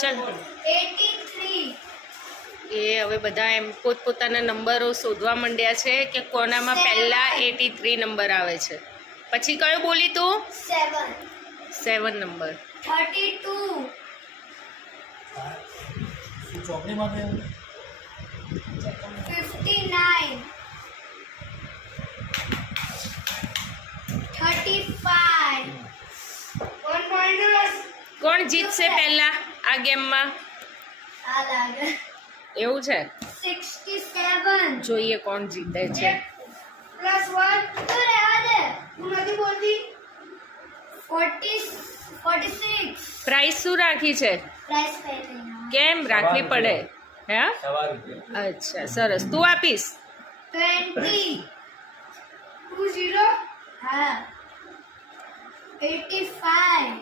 ચલ 83. એ હવે બધા એમ પોતપોતાના નંબરો શોધવા માંડ્યા છે કે કોનામાં પહેલા 83 નંબર આવે છે. પછી કયો બોલી તું? 7. 7 નંબર. 32. ચોકડી માં 59. 35. 1 કોણ જીતશે પહેલા આ ગેમમાં? એવું છે, 67. જોઈએ કોણ જીતે છે. +1 તો રહેવા દે, હું નથી બોલતી. 46. પ્રાઇસ શું રાખી છે? પ્રાઇસ પે થઈને કેમ રાખવી પડે? હે, ₹1. અચ્છા સરસ. તું આપીશ? 20. 20. હા. 85.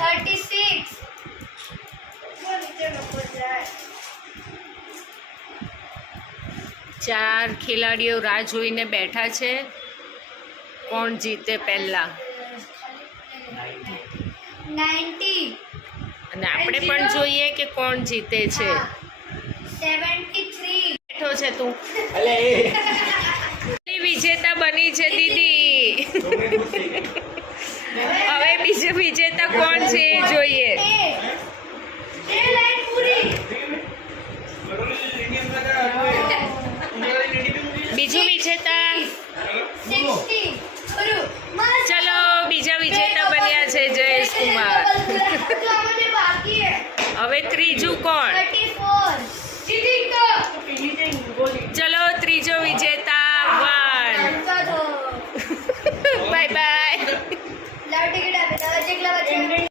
36. ચાર ખેલાડીઓ રાહ જોઈને બેઠા છે કોણ જીતે પહેલા, 90. અને આપણે પણ જોઈએ કે કોણ જીતે છે. 73. બેઠો છે તું? વિજેતા બની છે દીદી. હવે બીજો વિજેતા કોણ છે એ જોઈએ. એ લાઈન પૂરી. બીજું વિજેતા, 60. ચલો બીજા વિજેતા બન્યા છે જયેશ કુમાર. બાકી હે. હવે ત્રીજું કોણ? 34. ચલો ત્રીજો વિજેતા